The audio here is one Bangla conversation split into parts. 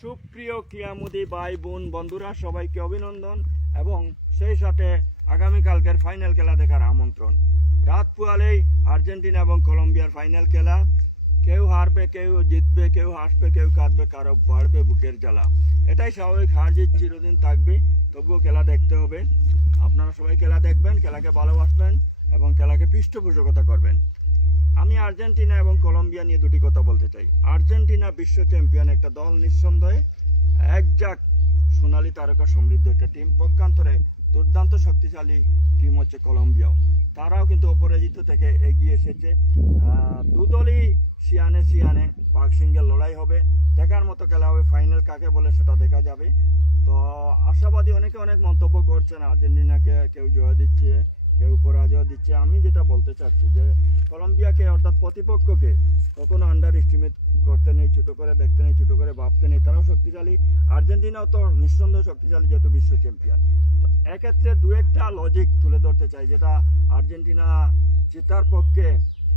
সুপ্রিয় ক্রীড়ামোদী ভাই বোন বন্ধুরা, সবাইকে অভিনন্দন এবং সেই সাথে আগামীকালকের ফাইনাল খেলা দেখার আমন্ত্রণ। রাত পোয়ালেই আর্জেন্টিনা এবং কলম্বিয়ার ফাইনাল খেলা। কেউ হারবে, কেউ জিতবে, কেউ হাসবে, কেউ কাঁদবে, কারো বাড়বে বুকের জ্বালা। এটাই স্বাভাবিক, হার জিত চিরদিন থাকবে, তবুও খেলা দেখতে হবে। আপনারা সবাই খেলা দেখবেন, খেলাকে ভালোবাসবেন এবং খেলাকে পৃষ্ঠপোষকতা করবেন। আমি আর্জেন্টিনা এবং কলম্বিয়া নিয়ে দুটি কথা বলতে চাই। আর্জেন্টিনা বিশ্ব চ্যাম্পিয়ন একটা দল, নিঃসন্দেহে একজাক সোনালী তারকা সমৃদ্ধ একটা টিম। পক্ষান্তরে দুর্দান্ত শক্তিশালী টিম হচ্ছে কলম্বিয়াও। তারাও কিন্তু অপরাজিত থেকে এগিয়ে এসেছে। দুদলই সিয়ানে সিয়ানে বাঘ সিংহের লড়াই হবে, দেখার মতো খেলা হবে। ফাইনাল কাকে বলে সেটা দেখা যাবে। তো আশাবাদী অনেকে অনেক মন্তব্য করছেন, আর্জেন্টিনাকে কেউ জয় দিচ্ছে, কেউ পরাজয় দিচ্ছে। আমি যেটা বলতে চাচ্ছি যে কলম্বিয়াকে অর্থাৎ প্রতিপক্ষকে কখনো আন্ডার এস্টিমেট করতে নেই, ছোটো করে দেখতে নেই, ছোটো করে ভাবতে নেই। তারাও শক্তিশালী, আর্জেন্টিনাও তো নিঃসন্দেহে শক্তিশালী যেহেতু বিশ্ব চ্যাম্পিয়ন। তো এক্ষেত্রে দু একটা লজিক তুলে ধরতে চাই, যেটা আর্জেন্টিনা জেতার পক্ষে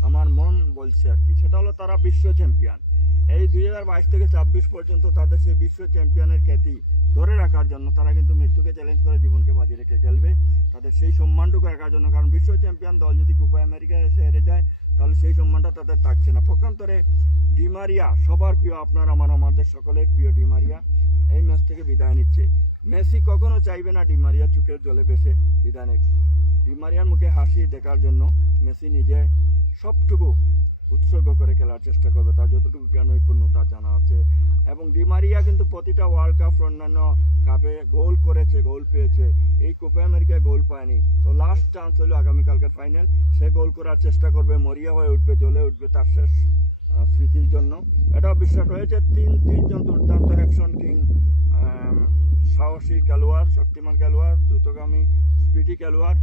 আমার মন বলছে আর কি। সেটা হলো তারা বিশ্ব চ্যাম্পিয়ন। এই 2022 থেকে 24 পর্যন্ত তাদের সেই বিশ্ব চ্যাম্পিয়নের খ্যাতি ধরে রাখার জন্য তারা কিন্তু মৃত্যুকে চ্যালেঞ্জ করে জীবনকে বাজি রেখে খেলবে, তাদের সেই সম্মানটুকু রাখার জন্য। কারণ বিশ্ব চ্যাম্পিয়ন দল যদি কোপা আমেরিকায় এসে হেরে যায়, তাহলে সেই সম্মানটা তাদের থাকছে না। পক্ষান্তরে ডিমারিয়া, সবার প্রিয়, আপনার আমাদের সকলের প্রিয় ডিমারিয়া এই ম্যাচ থেকে বিদায় নিচ্ছে। মেসি কখনো চাইবে না ডিমারিয়া চোখের জলে ভেসে বিদায় নেয়। ডিমারিয়ার মুখে হাসি দেখার জন্য মেসি নিজে সবটুকু উৎসর্গ করে খেলার চেষ্টা করবে, তার যতটুকু জ্ঞান নৈপুণ্য তার জানা আছে। এবং ডিমারিয়া কিন্তু প্রতিটা ওয়ার্ল্ড কাপ, অন্যান্য কাপে গোল করেছে, গোল পেয়েছে। এই কোপা আমেরিকায় গোল পায়নি। তো লাস্ট চান্স হলো আগামীকালকের ফাইনাল, সে গোল করার চেষ্টা করবে, মরিয়া হয়ে উঠবে, জ্বলে উঠবে তার শেষ স্মৃতির জন্য। এটাও বিশ্বাস রয়েছে। তিনজন দুর্দান্ত অ্যাকশন কিং, সাহসী খেলোয়াড়, শক্তিমান খেলোয়াড়, দ্রুতগামী স্পিডি খেলোয়াড়,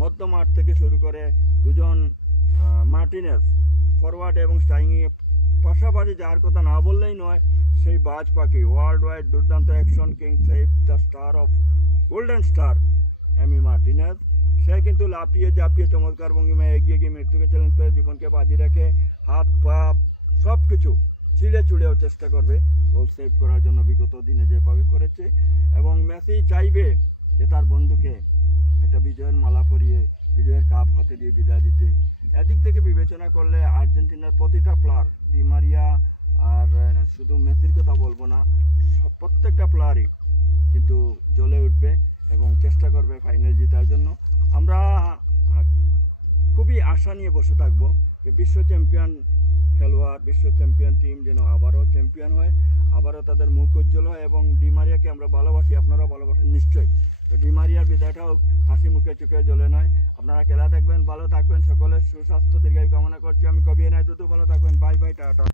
মধ্য মাঠ থেকে শুরু করে দুজন মার্টিনেজ ফরওয়ার্ড এবং স্ট্রাইকিংয়ে পাশাপাশি যার কথা না বললেই নয়, সেই বাজ পাখি, ওয়ার্ল্ড ওয়াইড দুর্দান্ত action king, save the star of golden star Emi Martinez. সে কিন্তু লাফিয়ে ঝাঁপিয়ে চমৎকার ভঙ্গিমায় এগিয়ে গিয়ে মৃত্যুকে চ্যালেঞ্জ করে জীবনকে বাজি রেখে হাত পা সব কিছু ছিঁড়ে চুড়েও চেষ্টা করবে গোল সেভ করার জন্য, বিগত দিনে যেভাবে করেছে। এবং মেসি চাইবে যে তার বন্ধুকে একটা বিজয়ের মালা পরিয়ে, বিজয়ের কাপ হাতে দিয়ে বিদায় দিতে। এদিক থেকে বিবেচনা করলে আর্জেন্টিনার প্রতিটা প্লেয়ার, ডিমারিয়া আর শুধু মেসির কথা বলবো না, প্রত্যেকটা প্লেয়ারই কিন্তু জ্বলে উঠবে এবং চেষ্টা করবে ফাইনাল জেতার জন্য। আমরা খুবই আশা নিয়ে বসে থাকবো যে বিশ্ব চ্যাম্পিয়ন খেলোয়াড়, বিশ্ব চ্যাম্পিয়ন টিম যেন আবারও চ্যাম্পিয়ন হয়, আবারও তাদের মুখ উজ্জ্বল হয়। এবং ডিমারিয়াকে আমরা ভালোবাসি, আপনারা ভালোবাসেন নিশ্চয়ই। তো ডিমারিয়ার বিদায়টাও হাসি মুখে চোখে জ্বলে নয়। আপনারা খেলা দেখবেন, ভালো থাকবেন, সকলের সুস্বাস্থ্য দীর্ঘায়ু কামনা করছি। আমি কবি এনায়েত, ভালো থাকবেন। Bye bye, tata.